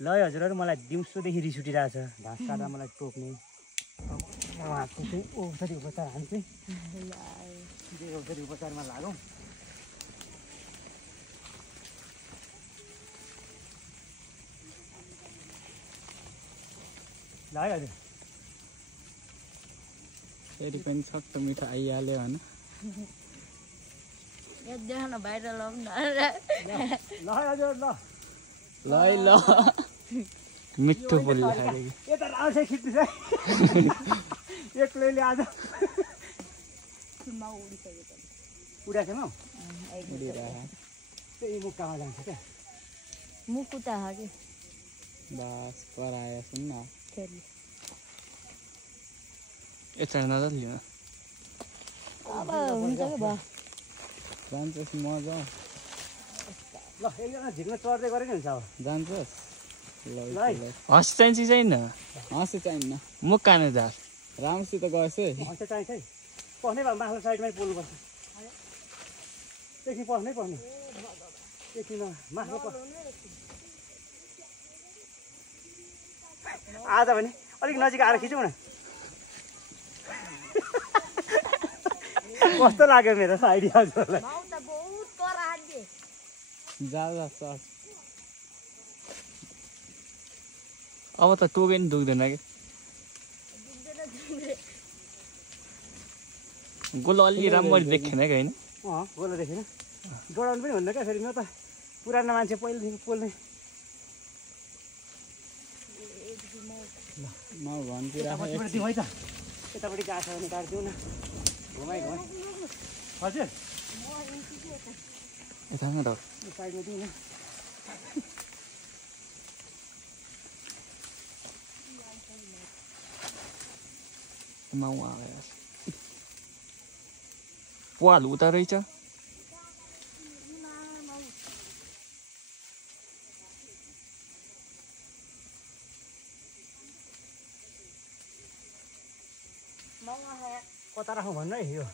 ल हजुरहरु मलाई दिउँसोदेखि रिस उठिरहेछ घाँस काट्दा मलाई टोक्ने उहाँको चाहिँ औषधि उपचार हामी चाहिँ औषधि उपचारमा लागौँ ल है हजुर फेरि पनि सक्छ मिठो आइहाल्यो होइन देखाउन बाहिर लगाउँ न ल हजुर ल ल ल मिठो बोलिरहेको यता राम्रै खिच्नु छ एक्लैले आज उडाएको छैन त्यही मुक्कामा जान्छ क्या मुख उता हो कि बस करायो सुन्न यता नजर लिन अब हुन्छ कि भयो जान्छस् मजा ल एकजना झिक्न चढ्दै गरे नि हुन्छ अब जान्छस् हँस चाहिन्छ कि छैन हाँसो चाहिन्न म काने जा राम्रोसित गएछ है हँस चाहिन्छ है पस्नै भयो माथिल्लो साइडमै पोल्नुपर्छ एकछिन पस्नै पर्ने एकछिन माथिल्लो आज भने अलिक नजिक आएर खिचौँ न कस्तो लाग्यो मेरो आइडिया हजुरलाई जा सर अब त टोके नि दुख्दैन कि गोलो अलि राम्ररी देखेन कि होइन गोलो देखेन डराउनु पनि हुन्न क्या फेरि म त पुरानो मान्छे पहिलेदेखि पोल्ने म भन्छु यतापट्टिबाट दिउँ है त यतापट्टि गएको छ भने काटिदिउँ न घुमाइ हजुर यता न त साइडमा दिउँ न माउ आयो पाल उता रहेछ कता राखौँ भन्नु है यो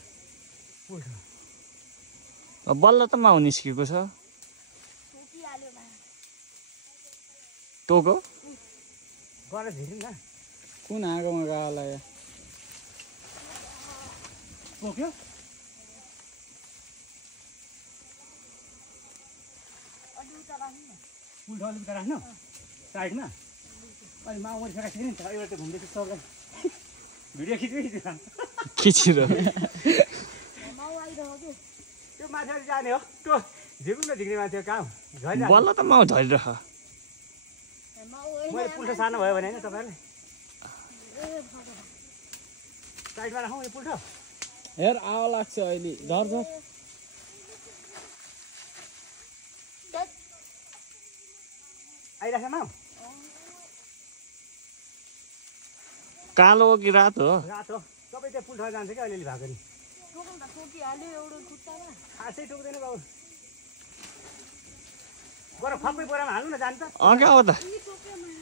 बल्ल त माउ निस्केको छ टोको गरेर झिक्नु न कुन आगोमा गाला पोक्यो पुल्ठो अलिक उता राख्नु साइडमा अहिले माउ मरिसकेको छैन नि त एउटा त घुम्दैछ सबलाई भिडियो खिचिरह त्यो माथि जाने हो त्यो झिक्नु न झिक्ने मान्छे कहाँ बल्ल त माउ झरिरह मैले पुल्ठो सानो भयो भने होइन तपाईँहरूले साइडमा राखौँ यो पुल्ठो हेर आवा लाग्छ अहिले झर झर आइराख माउ कालो कि रातो रातो सबै त्यो पुल्ठो जान्छ क्या अलिअलि भएको नि खासै टोक्दैन बाबु गर खप्पै बोरामा हाल्नु न जानु त क्या हो त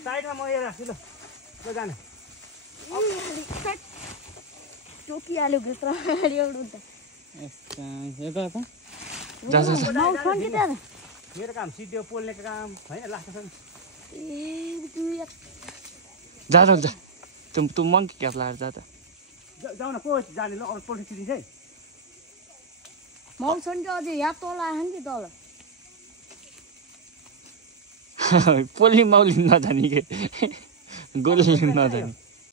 साइडमा म यो राख्छु ल जानु टोकिहाल्यो भित्र यता त मेरो काम सिद्धो पोल्नेको काम होइन लास्टसम्म जा जा तँ मङ्की क्याप लाएर जा त जाऊ न को जाने ल अरू पोल्ट्री चिरिन्छ है मौसन कि अझै यहाँ तल आयो नि तल पोल्ने माउली नजानी के गोली नजानी